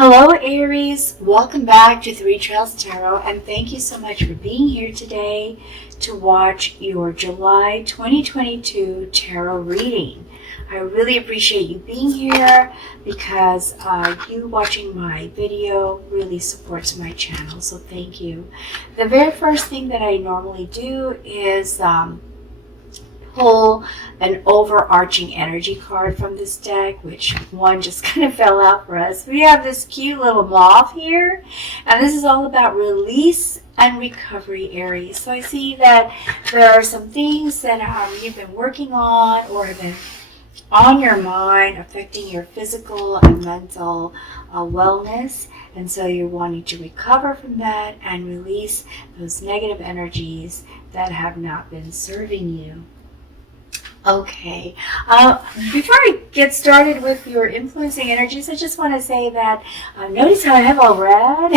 Hello Aries, welcome back to Three Trails Tarot, and thank you so much for being here today to watch your July 2022 tarot reading. I really appreciate you being here because you watching my video really supports my channel, so thank you. The very first thing that I normally do is pull an overarching energy card from this deck, which one just kind of fell out for us. We have this cute little moth here, and this is all about release and recovery, Aries. So I see that there are some things that you've been working on or have been on your mind affecting your physical and mental wellness, and so you're wanting to recover from that and release those negative energies that have not been serving you. Okay, before I get started with your influencing energies, I just want to say that notice how I have all red,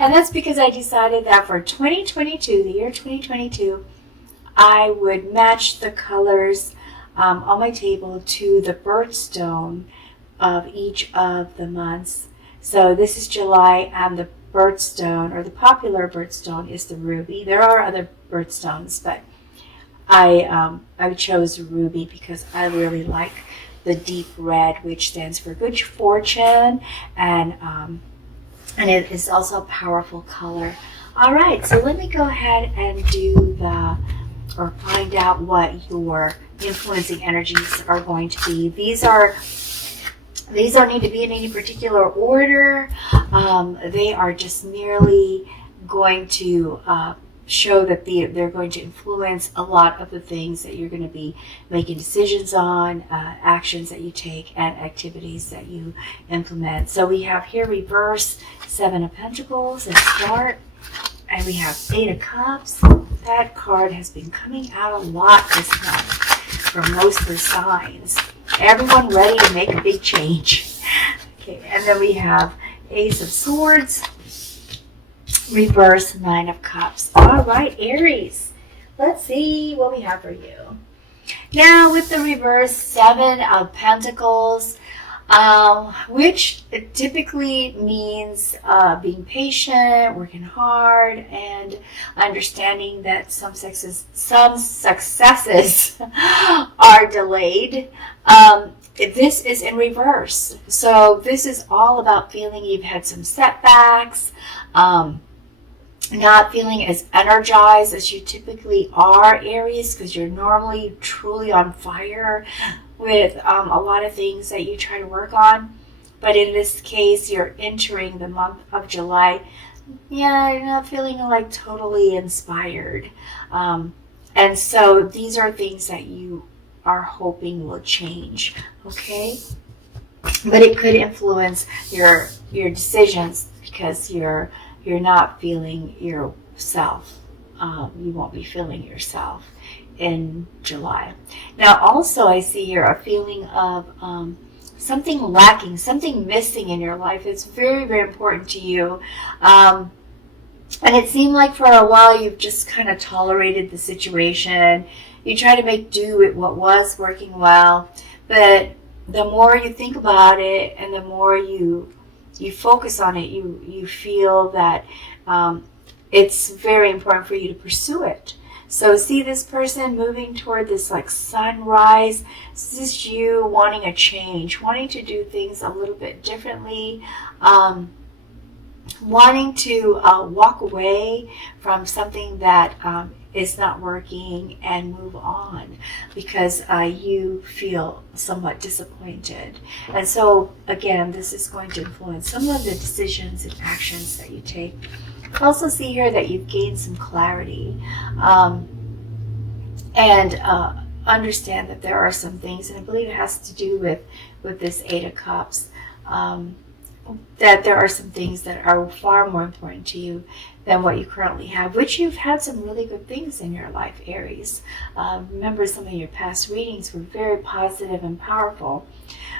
and that's because I decided that for 2022, the year 2022, I would match the colors on my table to the birthstone of each of the months. So this is July, and the birthstone, or the popular birthstone, is the ruby. There are other birthstones, but I chose ruby because I really like the deep red, which stands for good fortune, and it is also a powerful color. All right, so let me go ahead and find out what your influencing energies are going to be. These don't need to be in any particular order. They are just merely going to show that they're going to influence a lot of the things that you're going to be making decisions on, actions that you take, and activities that you implement. So we have here reverse 7 of Pentacles and start, and we have 8 of Cups. That card has been coming out a lot this month for most of the signs. Everyone ready to make a big change. Okay, and then we have Ace of Swords, reverse 9 of Cups. All right, Aries, let's see what we have for you. Now with the reverse 7 of Pentacles, which typically means being patient, working hard, and understanding that some successes are delayed. This is in reverse. So this is all about feeling you've had some setbacks, not feeling as energized as you typically are, Aries, because you're normally truly on fire with a lot of things that you try to work on. But in this case, you're entering the month of July. Yeah, you're not feeling like totally inspired. And so these are things that you are hoping will change, okay? But it could influence your decisions because you're not feeling yourself. You won't be feeling yourself in July. Now also I see here a feeling of something lacking, something missing in your life. It's very, very important to you. And it seemed like for a while you've just kind of tolerated the situation. You try to make do with what was working well, but the more you think about it and the more you focus on it, you feel that it's very important for you to pursue it. So see this person moving toward this like sunrise. This is you wanting a change, wanting to do things a little bit differently, wanting to walk away from something that is not working and move on because you feel somewhat disappointed. And so again, this is going to influence some of the decisions and actions that you take. I also see here that you've gained some clarity and understand that there are some things, and I believe it has to do with this 8 of Cups, that there are some things that are far more important to you than what you currently have, which you've had some really good things in your life, Aries. Remember, some of your past readings were very positive and powerful,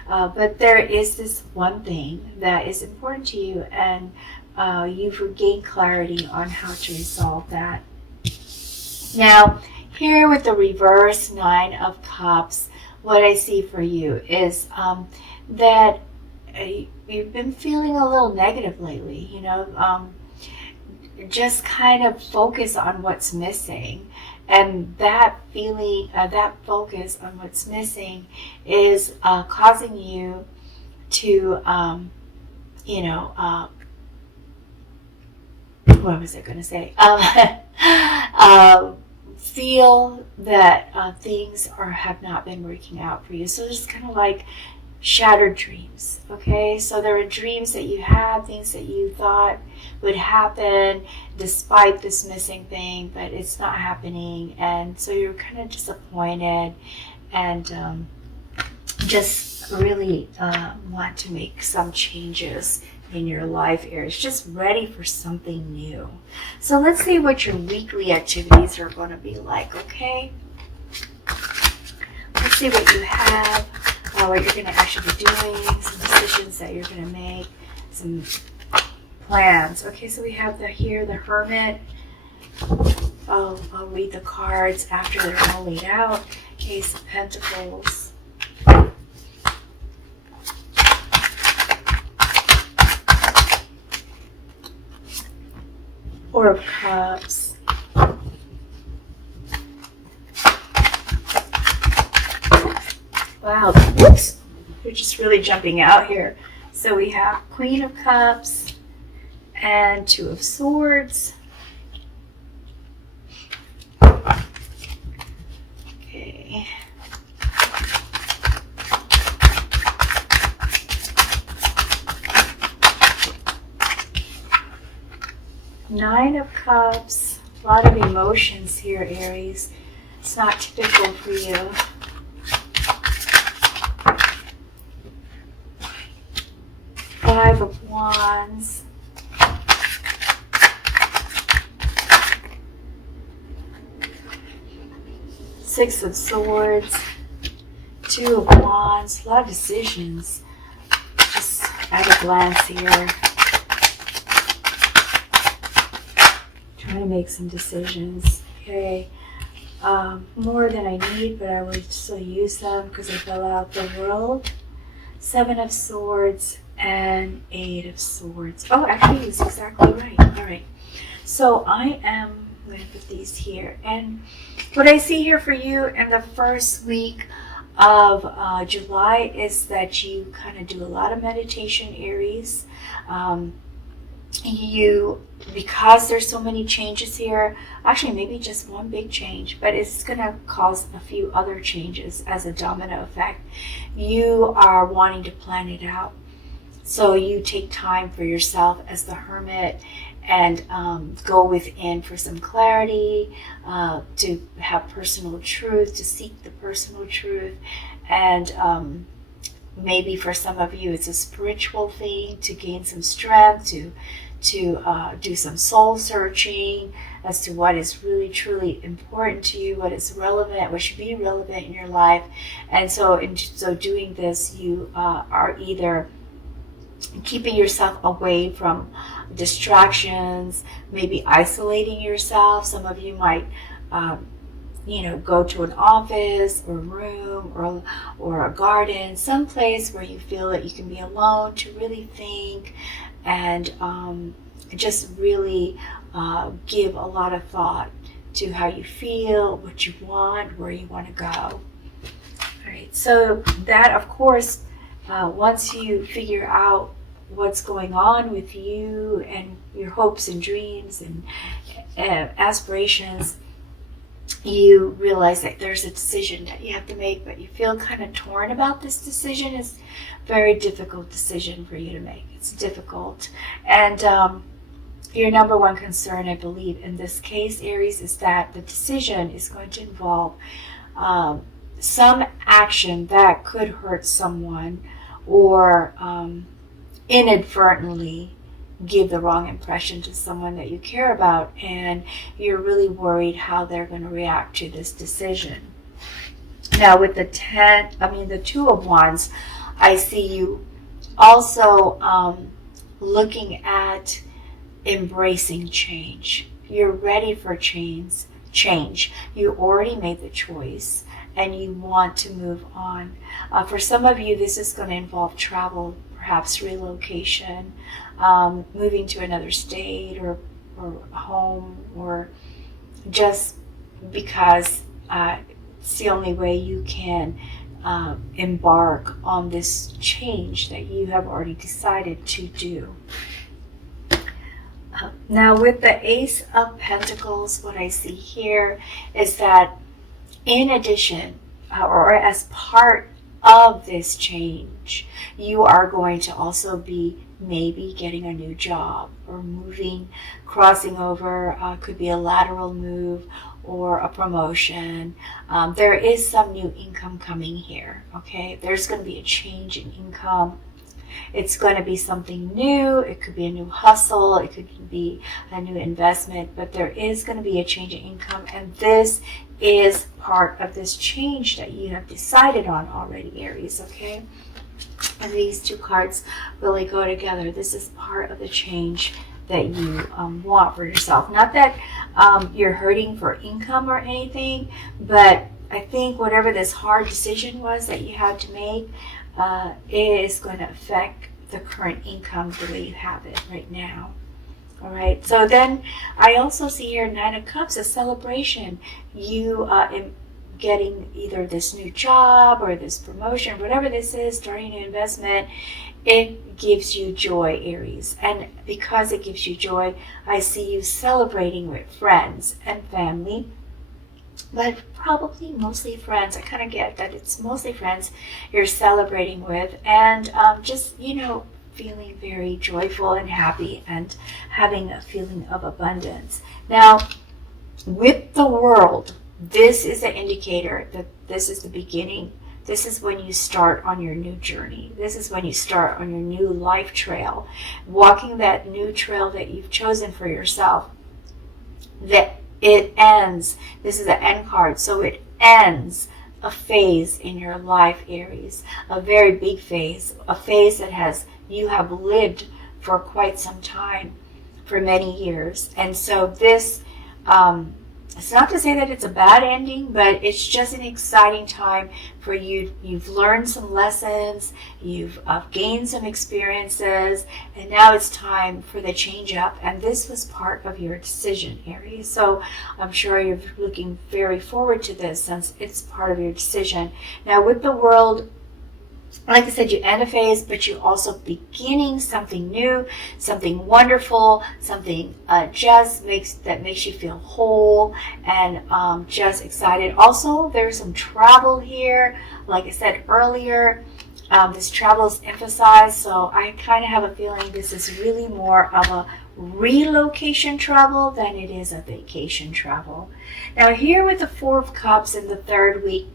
but there is this one thing that is important to you, and you've regained clarity on how to resolve that. Now, here with the reverse 9 of Cups, what I see for you is that you've been feeling a little negative lately, you know. Just kind of focus on what's missing. And that feeling, that focus on what's missing is causing you to, what was I going to say? Feel that things have not been working out for you. So it's kind of like shattered dreams, okay? So there are dreams that you had, things that you thought would happen despite this missing thing, but it's not happening, and so you're kind of disappointed and just really want to make some changes in your life, Aries, just ready for something new. So let's see what your weekly activities are going to be like, okay? Let's see what you have, what you're going to actually be doing, some decisions that you're going to make, some plans. Okay, so we have here the Hermit. I'll read the cards after they're all laid out. Ace of Pentacles. Four of Cups. Wow, whoops, they're just really jumping out here. So we have Queen of Cups and Two of Swords. Okay. Nine of Cups. A lot of emotions here, Aries. It's not typical for you. Five of Wands. Six of Swords. Two of Wands. A lot of decisions. Just at a glance here. Trying to make some decisions. Okay. More than I need, but I would still use them because I fill out the World. Seven of Swords and Eight of Swords. Oh, actually, it's exactly right. All right. So I am going to put these here. And what I see here for you in the first week of July is that you kind of do a lot of meditation, Aries. Because there's so many changes here, actually maybe just one big change, but it's going to cause a few other changes as a domino effect. You are wanting to plan it out. So you take time for yourself as the Hermit and go within for some clarity, to have personal truth, to seek the personal truth. And maybe for some of you it's a spiritual thing, to gain some strength, to do some soul searching as to what is really truly important to you, what is relevant, what should be relevant in your life. And so in so doing this, you are either keeping yourself away from distractions, maybe isolating yourself. Some of you might go to an office or room or a garden, someplace where you feel that you can be alone to really think and just really give a lot of thought to how you feel, what you want, where you want to go. All right, so that, of course, once you figure out what's going on with you and your hopes and dreams and aspirations, you realize that there's a decision that you have to make, but you feel kind of torn about this decision. It's a very difficult decision for you to make. It's difficult. And your number one concern, I believe, in this case, Aries, is that the decision is going to involve some action that could hurt someone or inadvertently give the wrong impression to someone that you care about, and you're really worried how they're going to react to this decision. Now with the Two of Wands, I see you also looking at embracing change. You're ready for change. You already made the choice and you want to move on. For some of you, this is going to involve travel, perhaps perhaps relocation, moving to another state or home, or just because it's the only way you can embark on this change that you have already decided to do. Now with the Ace of Pentacles, what I see here is that in addition, or as part of this change, you are going to also be maybe getting a new job or moving, crossing over, could be a lateral move or a promotion. There is some new income coming here, okay? There's going to be a change in income. It's going to be something new. It could be a new hustle. It could be a new investment, but there is going to be a change in income, and this is part of this change that you have decided on already, Aries, okay? And these two cards really go together. This is part of the change that you want for yourself. Not that you're hurting for income or anything, but I think whatever this hard decision was that you had to make is going to affect the current income the way you have it right now. All right, so then I also see here Nine of Cups, a celebration. You getting either this new job or this promotion, whatever this is, starting an investment, it gives you joy, Aries. And because it gives you joy, I see you celebrating with friends and family, but probably mostly friends. I kind of get that it's mostly friends you're celebrating with, and just, you know, feeling very joyful and happy and having a feeling of abundance. Now, with the World, this is an indicator that this is the beginning. This is when you start on your new journey. This is when you start on your new life trail, walking that new trail that you've chosen for yourself. That it ends. This is the end card, so it ends a phase in your life, Aries, a very big phase, a phase that you have lived for quite some time, for many years. And so this, it's not to say that it's a bad ending, but it's just an exciting time for you. You've learned some lessons, you've gained some experiences, and now it's time for the change up. And this was part of your decision, Aries. So I'm sure you're looking very forward to this since it's part of your decision. Now with the World, like I said, you end a phase, but you're also beginning something new, something wonderful, something just makes you feel whole and just excited. Also, there's some travel here. Like I said earlier, this travel is emphasized, so I kind of have a feeling this is really more of a relocation travel than it is a vacation travel. Now here with the Four of Cups in the third week,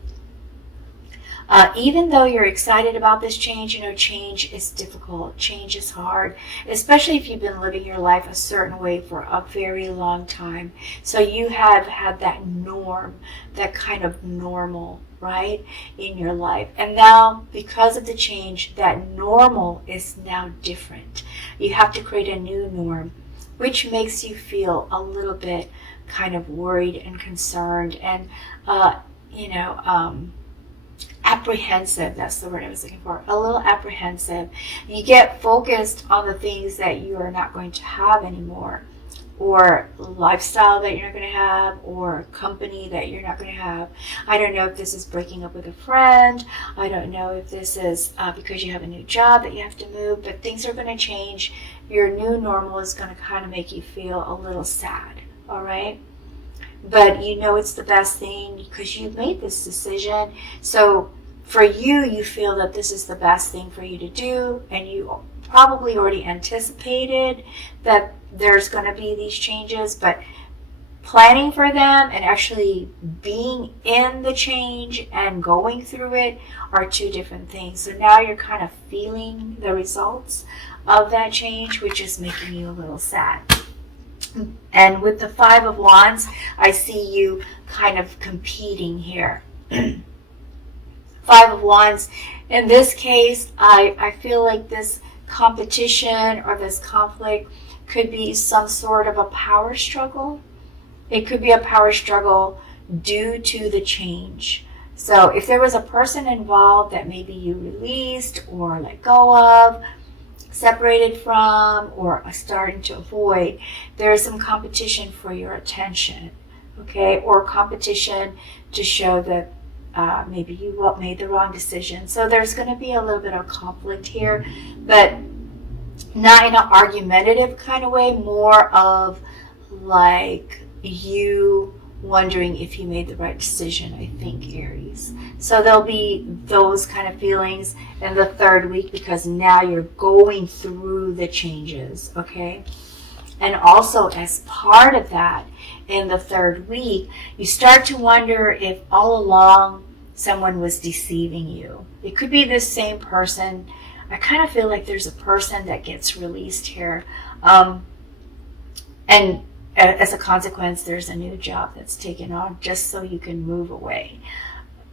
even though you're excited about this change, you know, change is difficult, change is hard, especially if you've been living your life a certain way for a very long time. So you have had that norm, that kind of normal, right, in your life. And now, because of the change, that normal is now different. You have to create a new norm, which makes you feel a little bit kind of worried and concerned and, apprehensive. That's the word I was looking for. A little apprehensive. You get focused on the things that you are not going to have anymore, or lifestyle that you're not going to have, or company that you're not going to have. I don't know if this is breaking up with a friend. I don't know if this is because you have a new job that you have to move, but things are going to change. Your new normal is going to kind of make you feel a little sad, all right? But you know it's the best thing because you've made this decision. So for you, you feel that this is the best thing for you to do, and you probably already anticipated that there's going to be these changes, but planning for them and actually being in the change and going through it are two different things. So now you're kind of feeling the results of that change, which is making you a little sad. And with the Five of Wands, I see you kind of competing here. Five of Wands, in this case, I feel like this competition or this conflict could be some sort of a power struggle. It could be a power struggle due to the change. So if there was a person involved that maybe you released or let go of, separated from or are starting to avoid, there is some competition for your attention, okay? Or competition to show that maybe you made the wrong decision. So there's going to be a little bit of conflict here, but not in an argumentative kind of way, more of like you wondering if you made the right decision, I think, Aries. So there'll be those kind of feelings in the third week because now you're going through the changes, okay? And also as part of that, in the third week, you start to wonder if all along someone was deceiving you. It could be this same person. I kind of feel like there's a person that gets released here. And as a consequence, there's a new job that's taken on just so you can move away.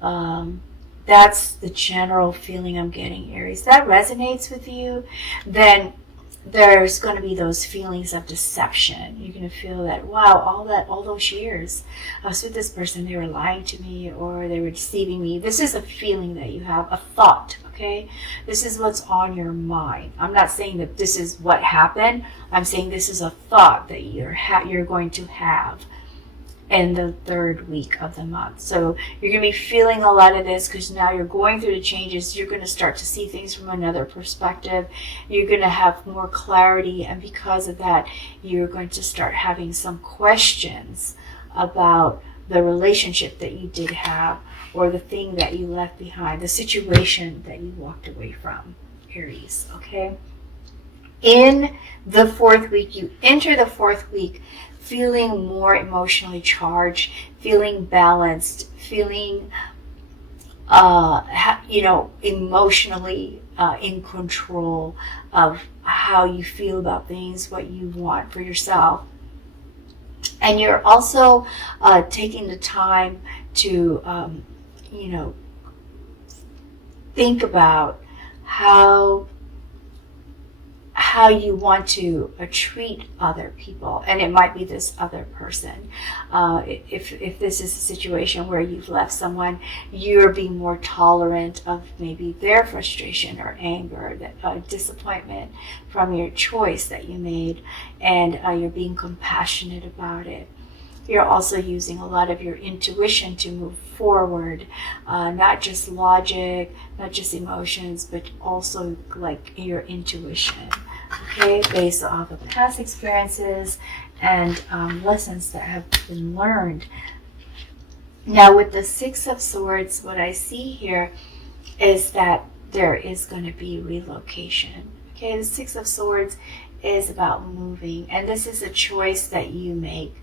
That's the general feeling I'm getting, Aries. That resonates with you, then there's going to be those feelings of deception. You're going to feel that, wow, all those years I was with this person, they were lying to me or they were deceiving me. This is a feeling that you have, a thought, okay? This is what's on your mind. I'm not saying that this is what happened. I'm saying this is a thought that you're going to have in the third week of the month. So you're going to be feeling a lot of this because now you're going through the changes. You're going to start to see things from another perspective. You're going to have more clarity, and because of that, you're going to start having some questions about the relationship that you did have or the thing that you left behind, the situation that you walked away from, Aries, okay? In the fourth week, you enter the fourth week feeling more emotionally charged, feeling balanced, feeling, emotionally in control of how you feel about things, what you want for yourself. And you're also taking the time to, think about how you want to treat other people, and it might be this other person. If this is a situation where you've left someone, you're being more tolerant of maybe their frustration or anger, disappointment from your choice that you made, and you're being compassionate about it. You're also using a lot of your intuition to move forward, not just logic, not just emotions, but also like your intuition, okay, based off of past experiences and lessons that have been learned. Now with the Six of Swords, what I see here is that there is going to be relocation. Okay, the Six of Swords is about moving, and this is a choice that you make.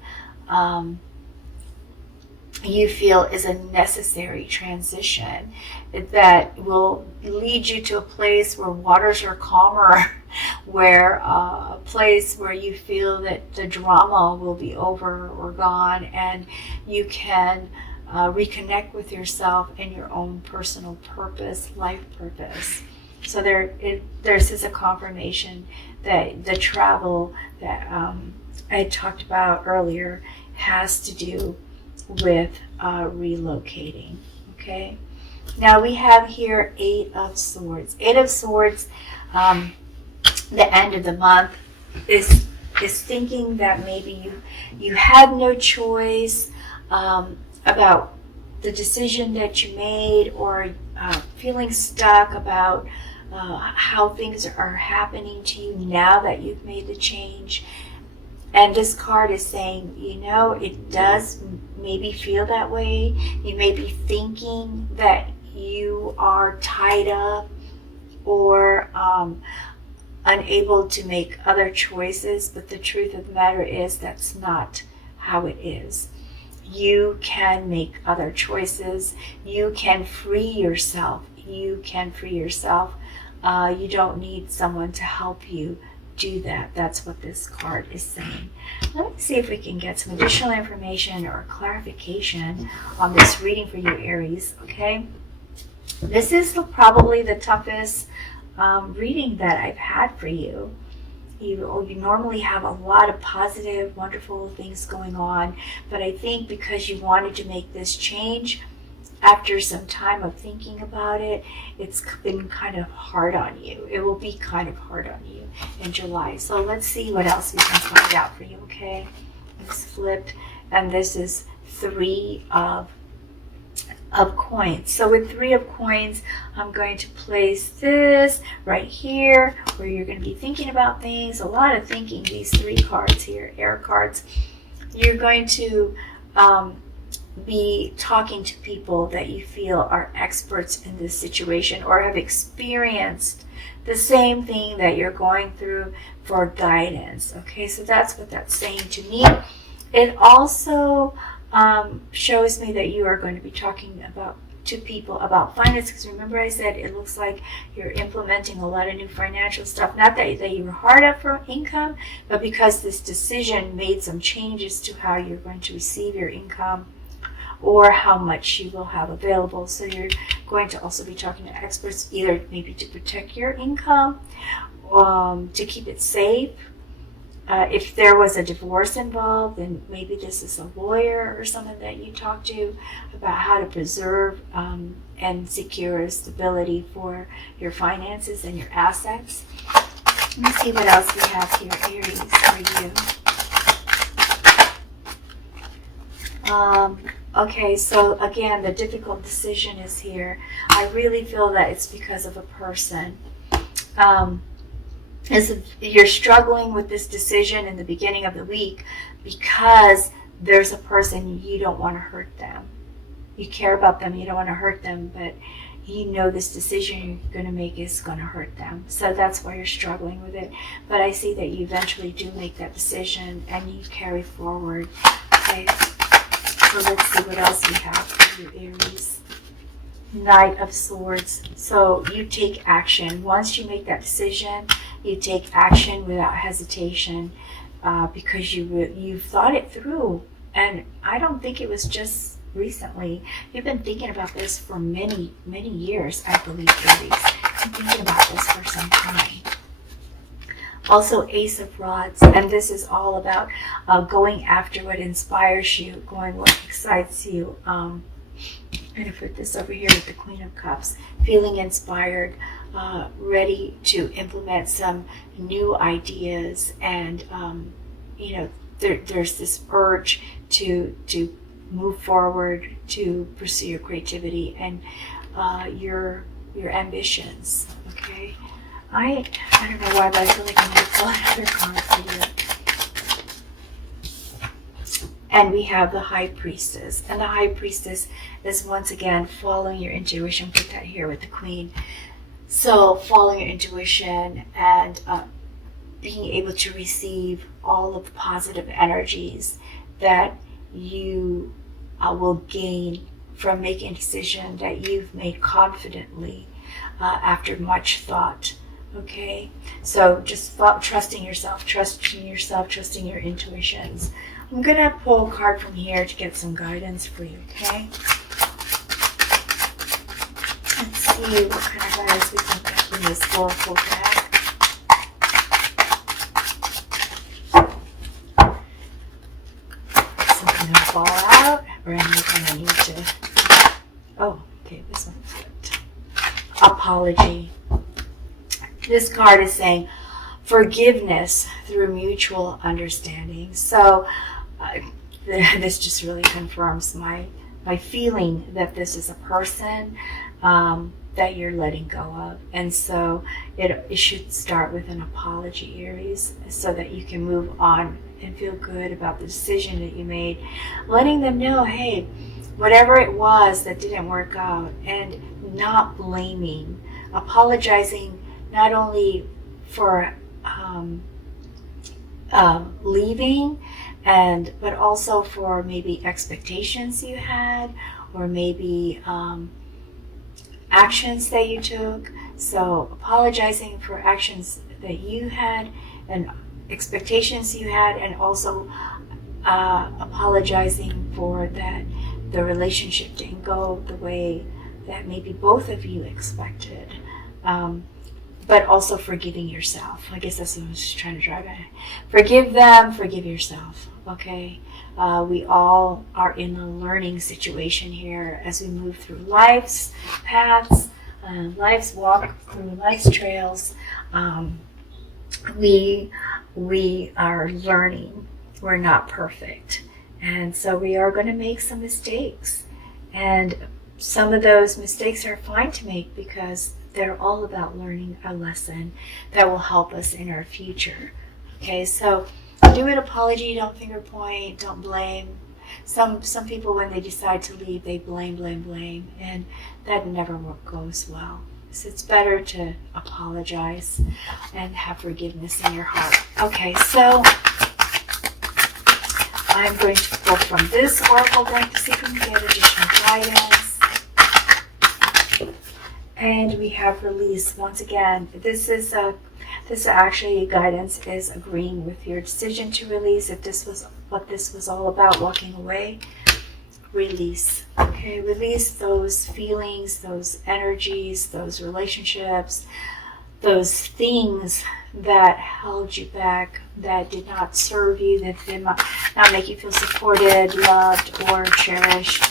You feel is a necessary transition that will lead you to a place where waters are calmer, where a place where you feel that the drama will be over or gone, and you can reconnect with yourself and your own personal purpose, life purpose. So there's a confirmation that the travel that I talked about earlier has to do with relocating, okay? Now we have here Eight of Swords. Eight of Swords, the end of the month, is thinking that maybe you had no choice about the decision that you made, or feeling stuck about how things are happening to you now that you've made the change. And this card is saying, it does maybe feel that way. You may be thinking that you are tied up or unable to make other choices, but the truth of the matter is that's not how it is. You can make other choices. You can free yourself. You don't need someone to help you do that. That's what this card is saying. Let me see if we can get some additional information or clarification on this reading for you, Aries, okay? This is probably the toughest reading that I've had for you. You normally have a lot of positive, wonderful things going on, but I think because you wanted to make this change, after some time of thinking about it, it's been kind of hard on you. It will be kind of hard on you in July. So let's see what else we can find out for you, okay? It's flipped, and this is 3 of coins. So with 3 of coins, I'm going to place this right here where you're going to be thinking about things, a lot of thinking. These 3 cards here, air cards. You're going to be talking to people that you feel are experts in this situation or have experienced the same thing that you're going through for guidance. Okay, so that's what that's saying to me. It also shows me that you are going to be talking to people about finance, because remember I said it looks like you're implementing a lot of new financial stuff. Not that you were hard up for income, but because this decision made some changes to how you're going to receive your income or how much you will have available. So you're going to also be talking to experts, either maybe to protect your income, to keep it safe. If there was a divorce involved, then maybe this is a lawyer or someone that you talk to about how to preserve and secure stability for your finances and your assets. Let me see what else we have here, Aries, for you. Okay, so again, the difficult decision is here. I really feel that it's because of a person. You're struggling with this decision in the beginning of the week because there's a person you don't want to hurt them. You care about them, you don't want to hurt them, but you know this decision you're going to make is going to hurt them. So that's why you're struggling with it. But I see that you eventually do make that decision and you carry forward. Okay, so let's see what else we have for you, Aries. Knight of Swords. So you take action. Once you make that decision, you take action without hesitation because you've thought it through. And I don't think it was just recently. You've been thinking about this for many, many years, I believe, Aries. I'm thinking about this for some time. Also, Ace of Rods, and this is all about going after what inspires you, going what excites you. I'm going to put this over here with the Queen of Cups, feeling inspired, ready to implement some new ideas, and there's this urge to move forward, to pursue your creativity and your ambitions. Okay, I don't know why, but I feel like I'm going to pull another card for you. And we have the High Priestess. And the High Priestess is once again following your intuition. Put that here with the Queen. So following your intuition and being able to receive all of the positive energies that you will gain from making a decision that you've made confidently after much thought. Okay, so just trusting yourself, trusting your intuitions. I'm going to pull a card from here to get some guidance for you, okay? Let's see what kind of guidance we can get from this Oracle deck. Something going to fall out, or I'm going to need to... Oh, okay, this one's good. Apology. This card is saying forgiveness through mutual understanding. So this just really confirms my feeling that this is a person that you're letting go of. And so it should start with an apology, Aries, so that you can move on and feel good about the decision that you made. Letting them know, hey, whatever it was that didn't work out, and not blaming, apologizing not only for leaving, but also for maybe expectations you had, or maybe actions that you took. So apologizing for actions that you had and expectations you had, and also apologizing for that the relationship didn't go the way that maybe both of you expected. But also forgiving yourself. I guess that's what I was trying to drive at. Forgive them, forgive yourself, okay? We all are in a learning situation here as we move through life's paths, life's walk through life's trails. We are learning. We're not perfect. And so we are going to make some mistakes. And some of those mistakes are fine to make because they're all about learning a lesson that will help us in our future. Okay, so do an apology, don't finger point, don't blame. Some people, when they decide to leave, they blame, and that never goes well. So it's better to apologize and have forgiveness in your heart. Okay, so I'm going to go from this oracle deck to see if we can get additional guidance. And we have release. Once again, this actually guidance is agreeing with your decision to release. If this was what this was all about, walking away, release. Okay, release those feelings, those energies, those relationships, those things that held you back, that did not serve you, that did not make you feel supported, loved, or cherished,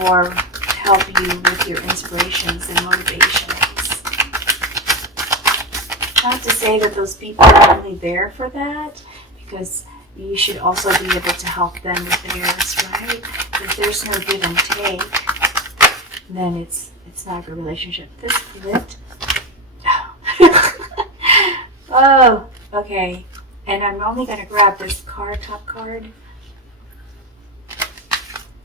or help you with your inspirations and motivations. Not to say that those people are only there for that, because you should also be able to help them with theirs, right? If there's no give and take, then it's not a good relationship. This flipped. Oh, okay. And I'm only going to grab this card, top card.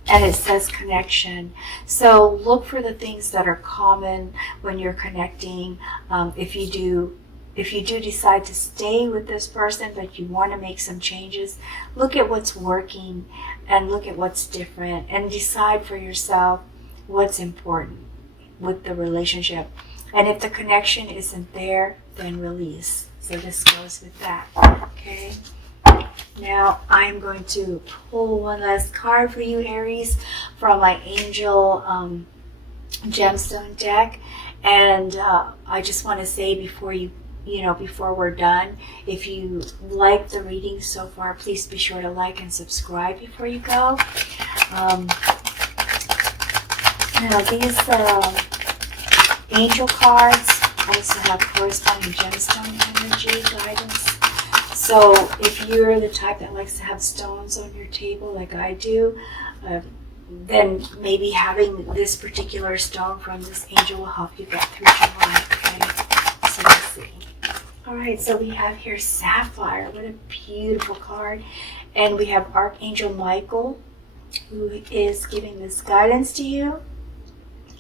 And it says connection. So look for the things that are common when you're connecting. If you do decide to stay with this person, but you want to make some changes, look at what's working and look at what's different and decide for yourself what's important with the relationship. And if the connection isn't there, then release. So this goes with that. Okay. Now I'm going to pull one last card for you, Aries, from my Angel Gemstone deck. And I just want to say before we're done, if you like the reading so far, please be sure to like and subscribe before you go. Now these angel cards also have corresponding gemstone energy guidance. So if you're the type that likes to have stones on your table like I do, then maybe having this particular stone from this angel will help you get through July. Okay, so let's see. All right, so we have here Sapphire. What a beautiful card. And we have Archangel Michael, who is giving this guidance to you.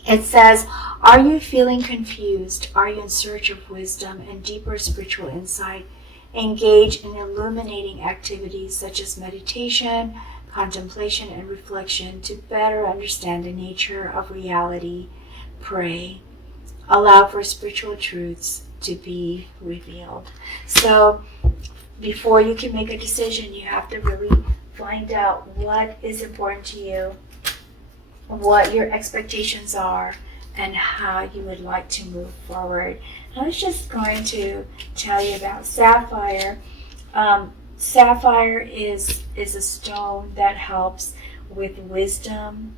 It says, are you feeling confused? Are you in search of wisdom and deeper spiritual insight? Engage in illuminating activities such as meditation, contemplation, and reflection to better understand the nature of reality. Pray. Allow for spiritual truths to be revealed. So before you can make a decision, you have to really find out what is important to you, what your expectations are, and how you would like to move forward. I was just going to tell you about Sapphire. Sapphire is a stone that helps with wisdom.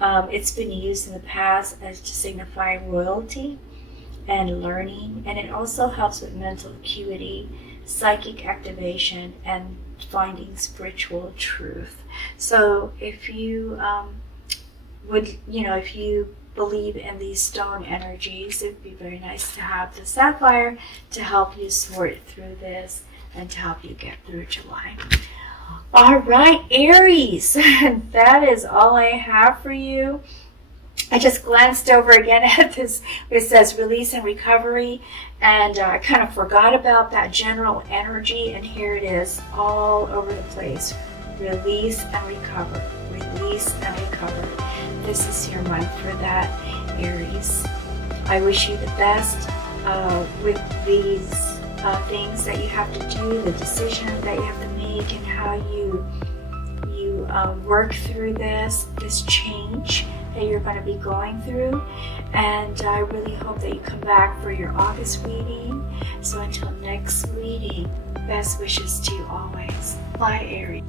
It's been used in the past as to signify royalty and learning, and it also helps with mental acuity, psychic activation, and finding spiritual truth. So if you if you believe in these stone energies, it would be very nice to have the sapphire to help you sort through this and to help you get through July. All right, Aries, that is all I have for you. I just glanced over again at this. It says release and recovery, and I kind of forgot about that general energy, and here it is all over the place. Release and recover. Release and recover. This is your month for that, Aries. I wish you the best with these things that you have to do, the decision that you have to make, and how you work through this change that you're going to be going through. And I really hope that you come back for your August reading. So until next reading, best wishes to you always. Bye, Aries.